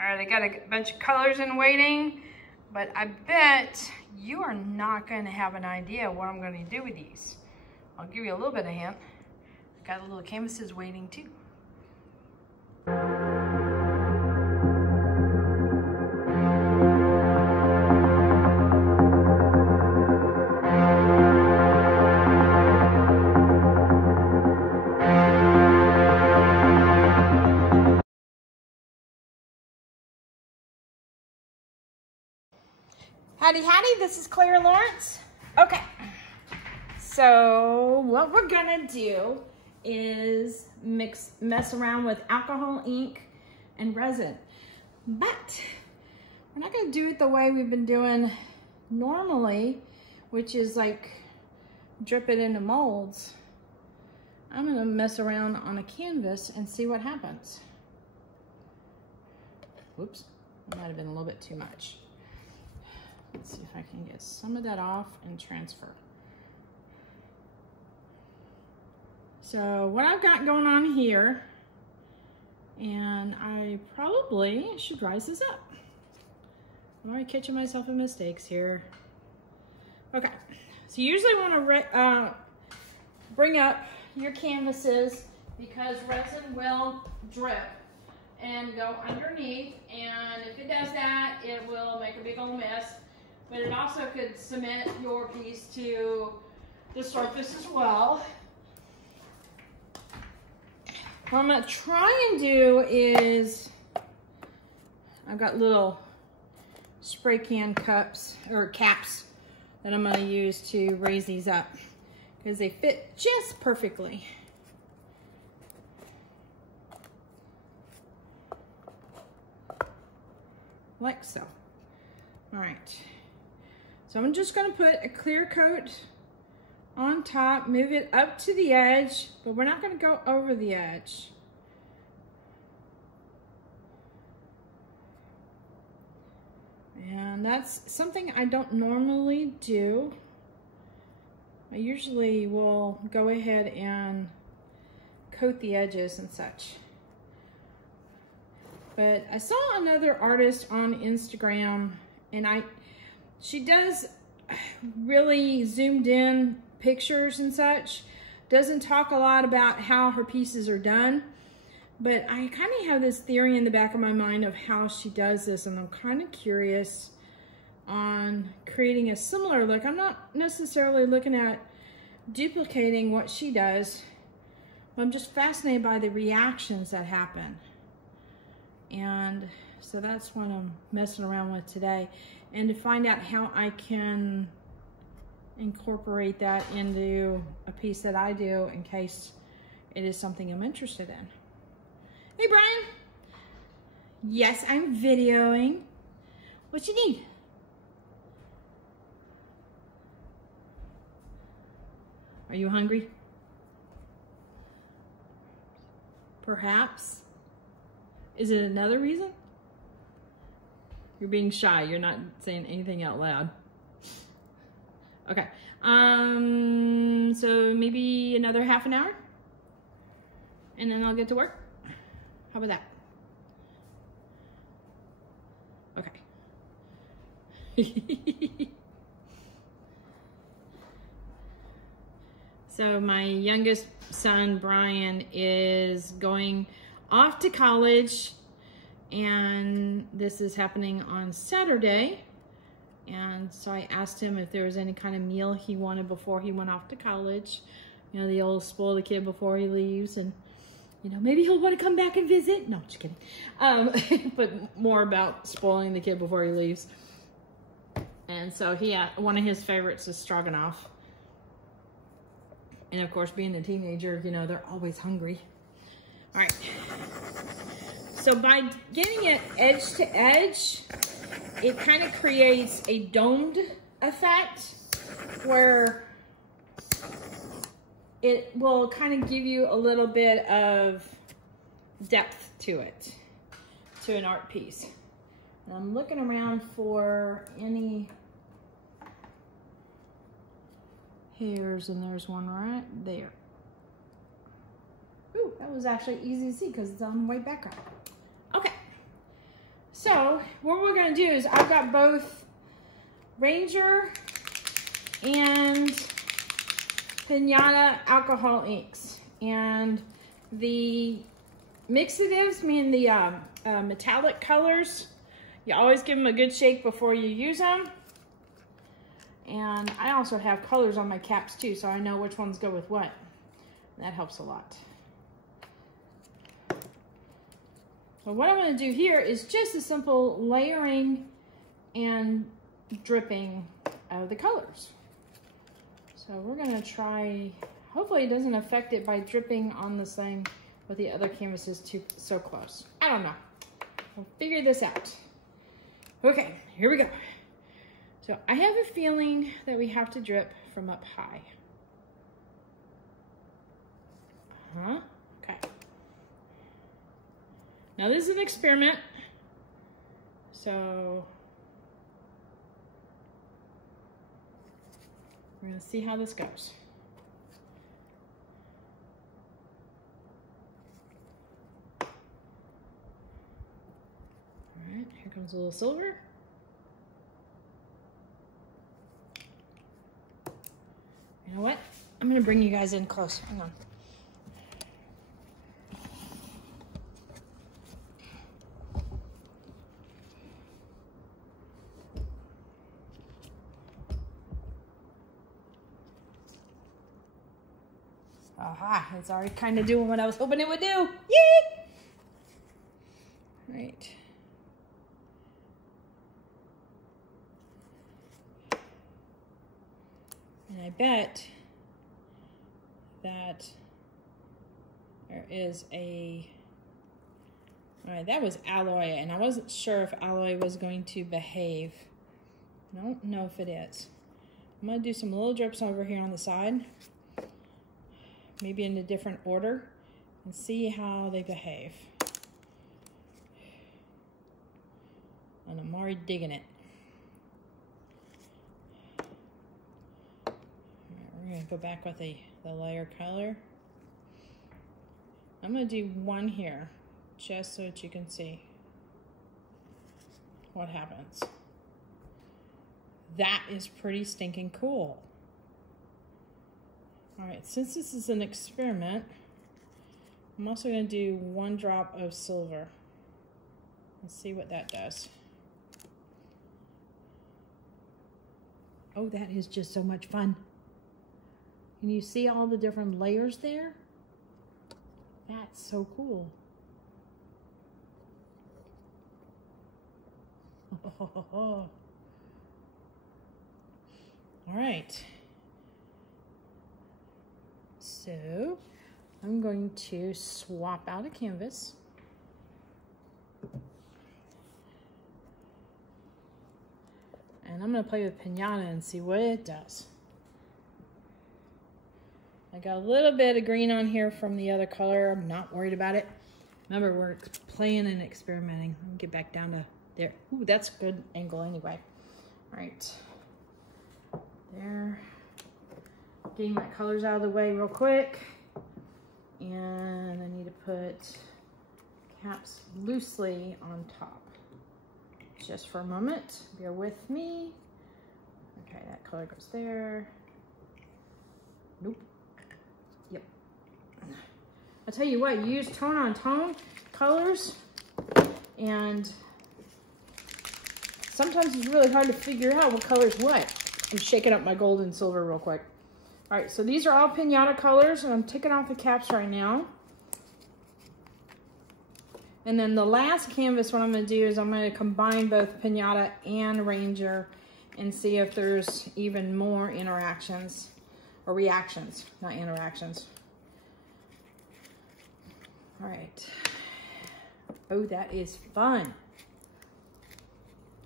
All right, I got a bunch of colors in waiting, but I bet you are not going to have an idea what I'm going to do with these. I'll give you a little bit of hint. I got a little canvases waiting too. Howdy, howdy, this is Clara Lawrence. Okay, so what we're gonna do is mess around with alcohol ink and resin. But we're not gonna do it the way we've been doing normally, which is like drip it into molds. I'm gonna mess around on a canvas and see what happens. Whoops, that might have been a little bit too much. Let's see if I can get some of that off and transfer. So what I've got going on here, and I probably should rise this up. I'm already catching myself in mistakes here. Okay, so you usually want to bring up your canvases because resin will drip and go underneath, and if it does that, it will make a big old mess. But it also could cement your piece to the surface as well. What I'm gonna try and do is, I've got little spray can cups or caps that I'm gonna use to raise these up because they fit just perfectly. Like so. All right. So I'm just gonna put a clear coat on top, move it up to the edge, but we're not gonna go over the edge. And that's something I don't normally do. I usually will go ahead and coat the edges and such. But I saw another artist on Instagram, and she does really zoomed in pictures and such. Doesn't talk a lot about how her pieces are done, but I kind of have this theory in the back of my mind of how she does this, and I'm kind of curious on creating a similar look. I'm not necessarily looking at duplicating what she does, but I'm just fascinated by the reactions that happen. And so that's what I'm messing around with today, and to find out how I can incorporate that into a piece that I do in case it is something I'm interested in. Hey, Brian. Yes, I'm videoing. What you need? Are you hungry? Perhaps. Is it another reason? You're being shy. You're not saying anything out loud. Okay. So maybe another half an hour, and then I'll get to work. How about that? Okay. So my youngest son, Brian, is going off to college, and this is happening on Saturday. And so I asked him if there was any kind of meal he wanted before he went off to college. You know, the old spoil the kid before he leaves, and you know, maybe he'll want to come back and visit. No, just kidding. But more about spoiling the kid before he leaves. And so one of his favorites is stroganoff. And of course, being a teenager, you know, they're always hungry. All right. So by getting it edge to edge, it kind of creates a domed effect where it will kind of give you a little bit of depth to it, to an art piece. And I'm looking around for any hairs, and there's one right there. Ooh, that was actually easy to see because it's on the white background. Okay, So what we're gonna do is I've got both Ranger and Pinata alcohol inks, and the mixatives, meaning the metallic colors, you always give them a good shake before you use them. And I also have colors on my caps too, so I know which ones go with what. That helps a lot. So what I'm going to do here is just a simple layering and dripping of the colors. So we're going to try, hopefully it doesn't affect it by dripping on this thing with the other canvases so close. I don't know. We'll figure this out. Okay, here we go. So I have a feeling that we have to drip from up high. Okay. Now this is an experiment, so we're gonna see how this goes. All right, here comes a little silver. You know what? I'm gonna bring you guys in close. Hang on. Aha, it's already kind of doing what I was hoping it would do. Yay! Right. And I bet that there is a, all right, that was alloy, and I wasn't sure if alloy was going to behave. I don't know if it is. I'm gonna do some little drips over here on the side, maybe in a different order, and see how they behave. And I'm already digging it. All right, we're gonna go back with the layer color. I'm gonna do one here, just so that you can see what happens. That is pretty stinking cool. All right, since this is an experiment, I'm also going to do one drop of silver. Let's see what that does. Oh, that is just so much fun. Can you see all the different layers there? That's so cool. Oh. All right. So I'm going to swap out a canvas. And I'm going to play with Pinata and see what it does. I got a little bit of green on here from the other color. I'm not worried about it. Remember, we're playing and experimenting. Let me get back down to there. Ooh, that's a good angle anyway. All right. There. Getting my colors out of the way real quick. And I need to put caps loosely on top. Just for a moment. Bear with me. Okay, that color goes there. Nope. Yep. I'll tell you what, you use tone on tone colors, and sometimes it's really hard to figure out what color is what. I'm shaking up my gold and silver real quick. All right, so these are all Pinata colors, and I'm taking off the caps right now. And then the last canvas, what I'm gonna do is I'm gonna combine both Pinata and Ranger and see if there's even more interactions, or reactions, not interactions. All right. Oh, that is fun.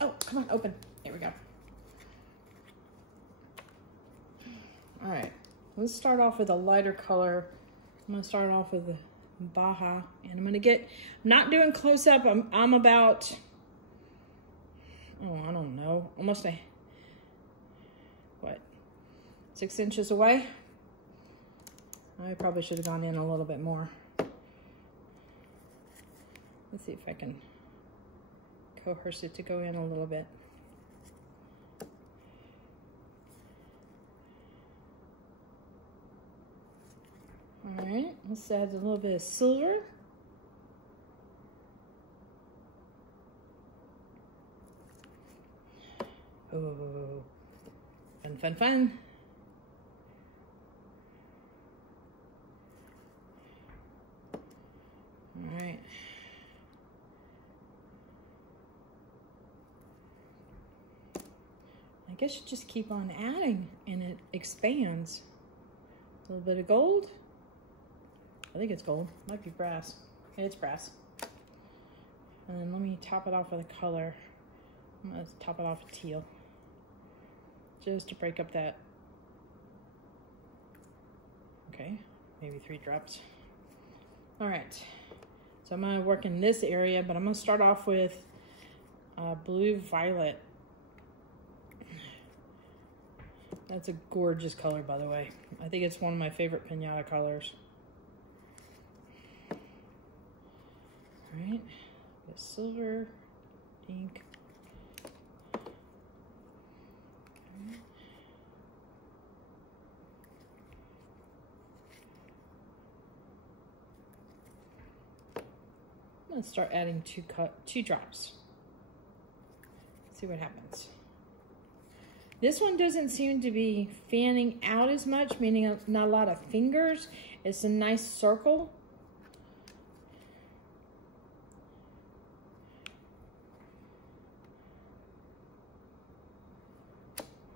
Oh, come on, open. There we go. All right, let's start off with a lighter color. I'm gonna start off with the Baja, and I'm gonna get, I'm not doing close up, I'm about, oh, I don't know, almost a, what, 6 inches away? I probably should have gone in a little bit more. Let's see if I can coerce it to go in a little bit. All right, let's add a little bit of silver. Oh, fun, fun, fun. All right. I guess you just keep on adding and it expands. A little bit of gold. I think it's gold, might be brass. It's brass. And then let me top it off with a color. I'm gonna top it off with teal. Just to break up that. Okay, maybe 3 drops. All right, so I'm gonna work in this area, but I'm gonna start off with blue violet. That's a gorgeous color, by the way. I think it's one of my favorite piñata colors. All right, the silver, ink. I'm gonna start adding 2 drops. See what happens. This one doesn't seem to be fanning out as much, meaning not a lot of fingers. It's a nice circle.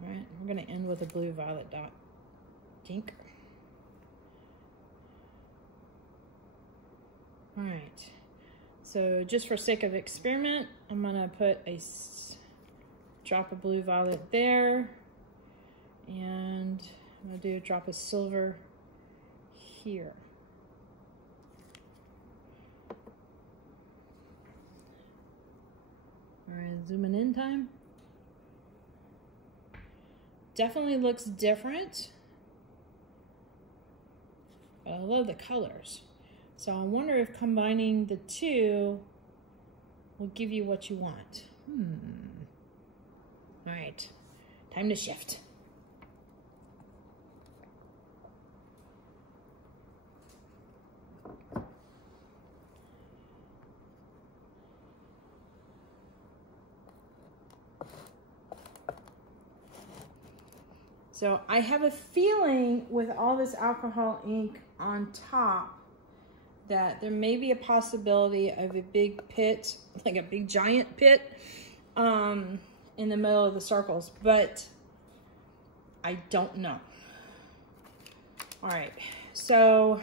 All right, we're gonna end with a blue violet dot. Dink. All right, so just for sake of experiment, I'm gonna put a drop of blue violet there, and I'm gonna do a drop of silver here. All right, zooming in time. Definitely looks different, but I love the colors. So I wonder if combining the 2 will give you what you want. All right, time to shift. So I have a feeling with all this alcohol ink on top that there may be a possibility of a big pit, like a big giant pit, in the middle of the circles, but I don't know. All right, so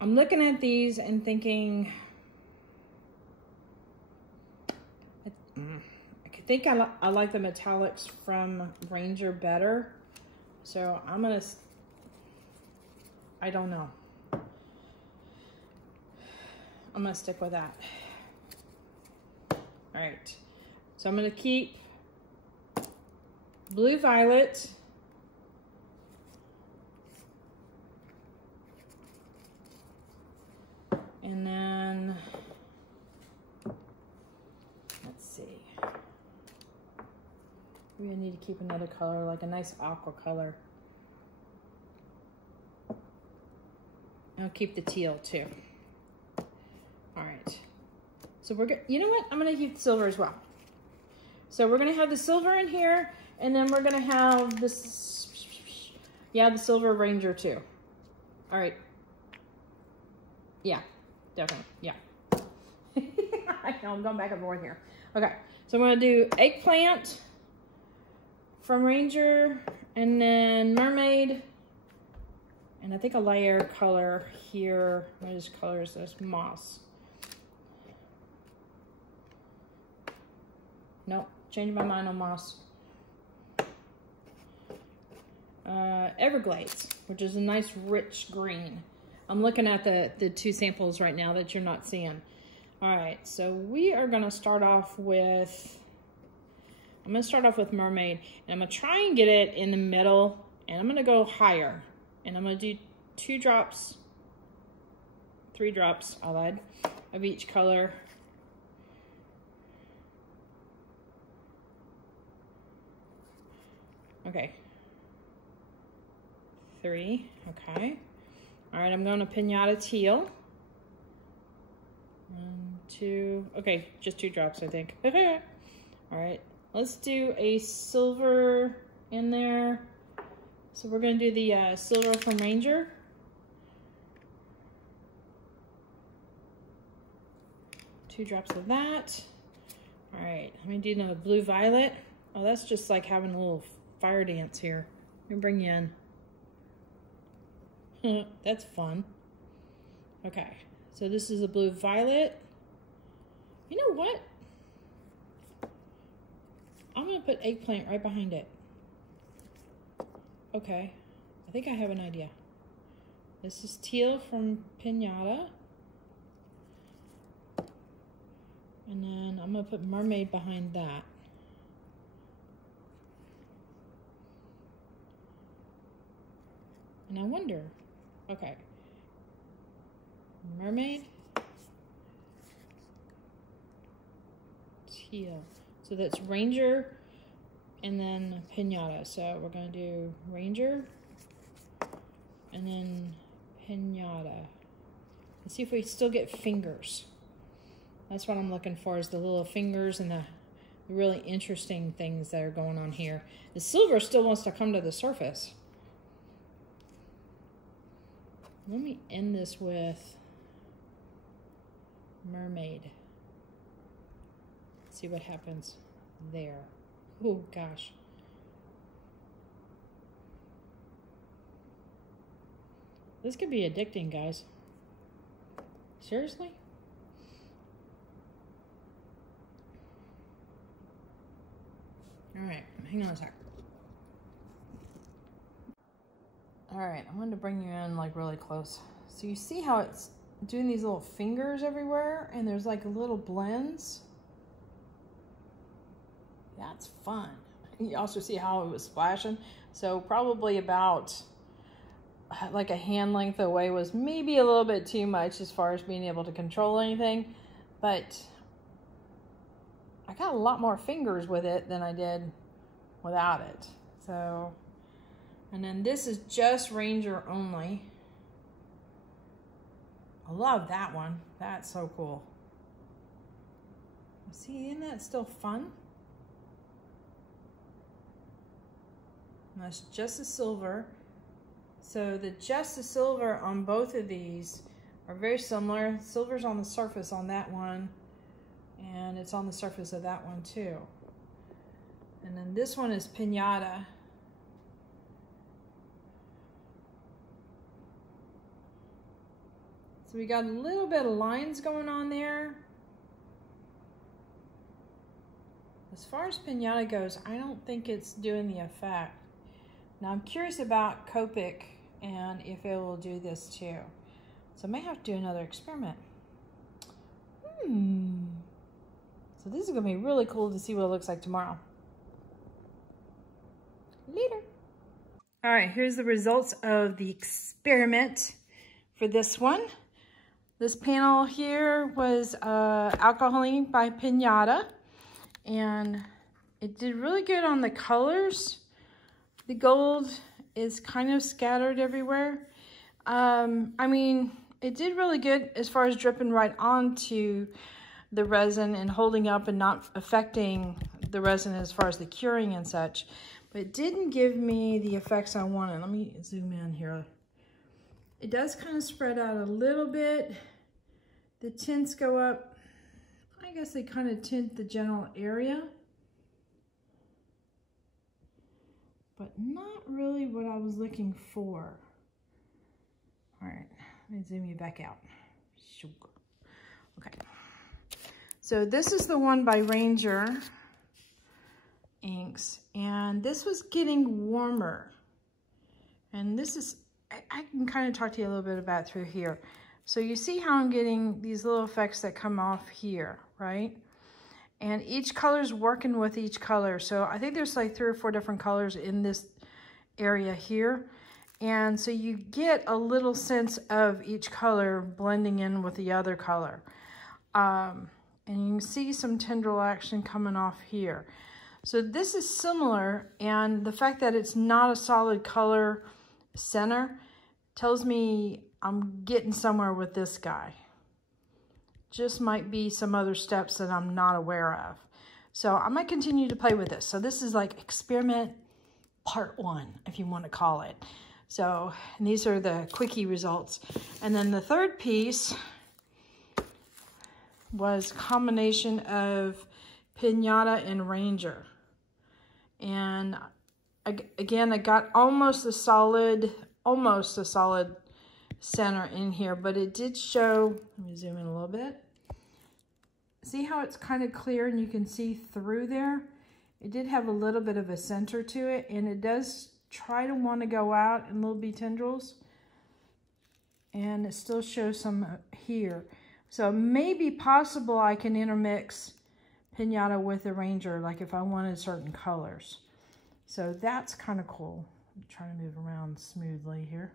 I'm looking at these and thinking, I think I like the metallics from Ranger better, so I'm gonna, I don't know. I'm gonna stick with that. All right. So I'm going to keep blue violet, and then let's see, we need to keep another color, like a nice aqua color. I'll keep the teal too. All right, so we're good. You know what? I'm going to keep the silver as well. So we're gonna have the silver in here, and then we're gonna have this, yeah, the silver Ranger too. All right. Yeah, definitely, yeah. I know, I'm going back and forth here. Okay, so I'm gonna do eggplant from Ranger, and then mermaid, and I think a layer color here. What is color is this? Moss. Nope. Changed my mind on moss. Everglades, which is a nice rich green. I'm looking at the 2 samples right now that you're not seeing. All right, so we are gonna start off with, I'm gonna start off with mermaid, and I'm gonna try and get it in the middle, and I'm gonna go higher, and I'm gonna do 2 drops, 3 drops, I'll add, of each color. Okay. 3, okay. All right, I'm going to Pinata Teal. 1, 2, okay, just 2 drops, I think. All right, let's do a silver in there. So we're going to do the silver from Ranger. Two drops of that. All right, let me do the blue violet. Oh, that's just like having a little fire dance here. Let me bring you in. That's fun. Okay, so this is a blue violet. You know what? I'm gonna put eggplant right behind it. Okay, I think I have an idea. This is teal from Pinata. And then I'm gonna put mermaid behind that. And I wonder, okay, mermaid, teal. So that's Ranger and then Pinata. So we're gonna do Ranger and then Pinata. Let's see if we still get fingers. That's what I'm looking for, is the little fingers and the really interesting things that are going on here. The silver still wants to come to the surface. Let me end this with mermaid. See what happens there. Oh gosh. This could be addicting, guys. Seriously? All right, hang on a sec. All right, I wanted to bring you in like really close. So you see how it's doing these little fingers everywhere and there's like little blends? That's fun. You also see how it was splashing. So probably about like a hand length away was maybe a little bit too much as far as being able to control anything, but I got a lot more fingers with it than I did without it. So, and then this is just Ranger only. I love that one. That's so cool. See, isn't that still fun? And that's just a silver. So the just a silver on both of these are very similar. Silver's on the surface on that one, and it's on the surface of that one too. And then this one is Pinata. So we got a little bit of lines going on there. As far as Pinata goes, I don't think it's doing the effect. Now I'm curious about Copic and if it will do this too. So I may have to do another experiment. So this is gonna be really cool to see what it looks like tomorrow. Later. All right, here's the results of the experiment for this one. This panel here was Alcoholing by Pinata, and it did really good on the colors. The gold is kind of scattered everywhere. I mean, it did really good as far as dripping right onto the resin and holding up and not affecting the resin as far as the curing and such. But it didn't give me the effects I wanted. Let me zoom in here. It does kind of spread out a little bit. The tints go up. I guess they kind of tint the general area, but not really what I was looking for. All right, let me zoom you back out. Okay, so this is the one by Ranger inks, and this was getting warmer. And this is, I can kind of talk to you a little bit about through here. So you see how I'm getting these little effects that come off here, right? And each color's working with each color. So I think there's like 3 or 4 different colors in this area here. And so you get a little sense of each color blending in with the other color. And you can see some tendril action coming off here. So this is similar, and the fact that it's not a solid color center tells me I'm getting somewhere with this guy. Just might be some other steps that I'm not aware of. So I'm gonna continue to play with this. So this is like experiment part 1, if you want to call it. So, and these are the quickie results. And then the third piece was a combination of Pinata and Ranger. And again, I got almost a solid center in here, but it did show, let me zoom in a little bit. See how it's kind of clear and you can see through there? It did have a little bit of a center to it, and it does try to want to go out in little bitty tendrils. And it still shows some here. So maybe possible I can intermix Pinata with a Ranger, like if I wanted certain colors. So that's kind of cool. I'm trying to move around smoothly here.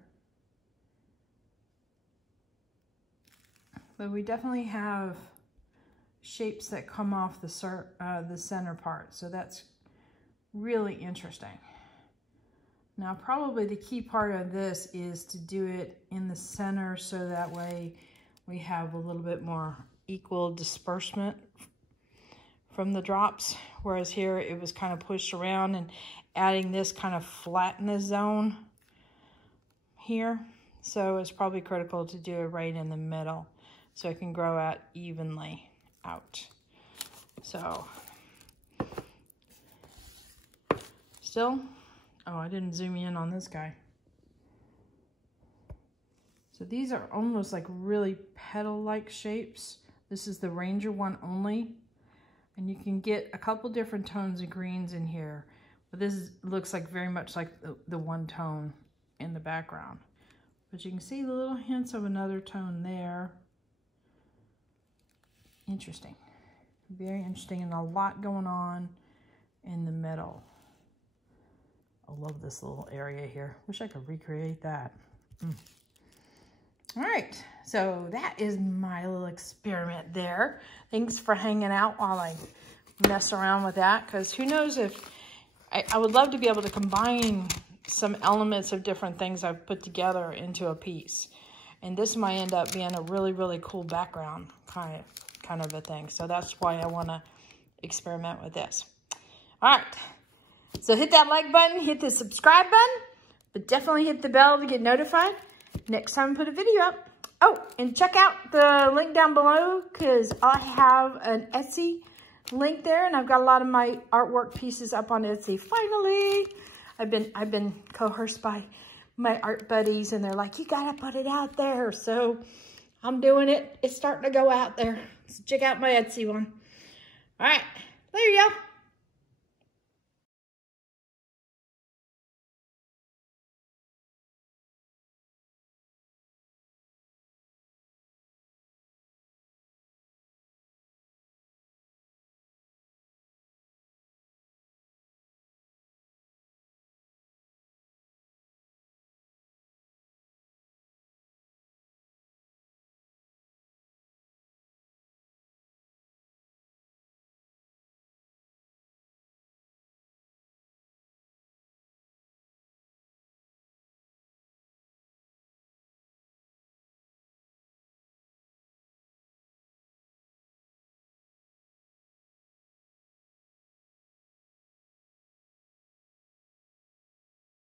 But we definitely have shapes that come off the center part. So that's really interesting. Now, probably the key part of this is to do it in the center so that way we have a little bit more equal disbursement from the drops, whereas here it was kind of pushed around, and adding this kind of flatten the zone here. So it's probably critical to do it right in the middle so it can grow out evenly out. So still, oh, I didn't zoom in on this guy. So these are almost like really petal-like shapes. This is the Ranger one only. And you can get a couple different tones of greens in here. But this looks like very much like the one tone in the background. But you can see the little hints of another tone there. Interesting. Very interesting, and a lot going on in the middle. I love this little area here. Wish I could recreate that. All right, so that is my little experiment there. Thanks for hanging out while I mess around with that, because who knows if, I would love to be able to combine some elements of different things I've put together into a piece. And this might end up being a really, really cool background kind of a thing. So that's why I want to experiment with this. All right, so hit that like button, hit the subscribe button, but definitely hit the bell to get notified next time I put a video up. Oh, and check out the link down below, because I have an Etsy link there, and I've got a lot of my artwork pieces up on Etsy. Finally, I've been coerced by my art buddies, and they're like, you gotta put it out there. So I'm doing it. It's starting to go out there. So check out my Etsy one. All right, there you go.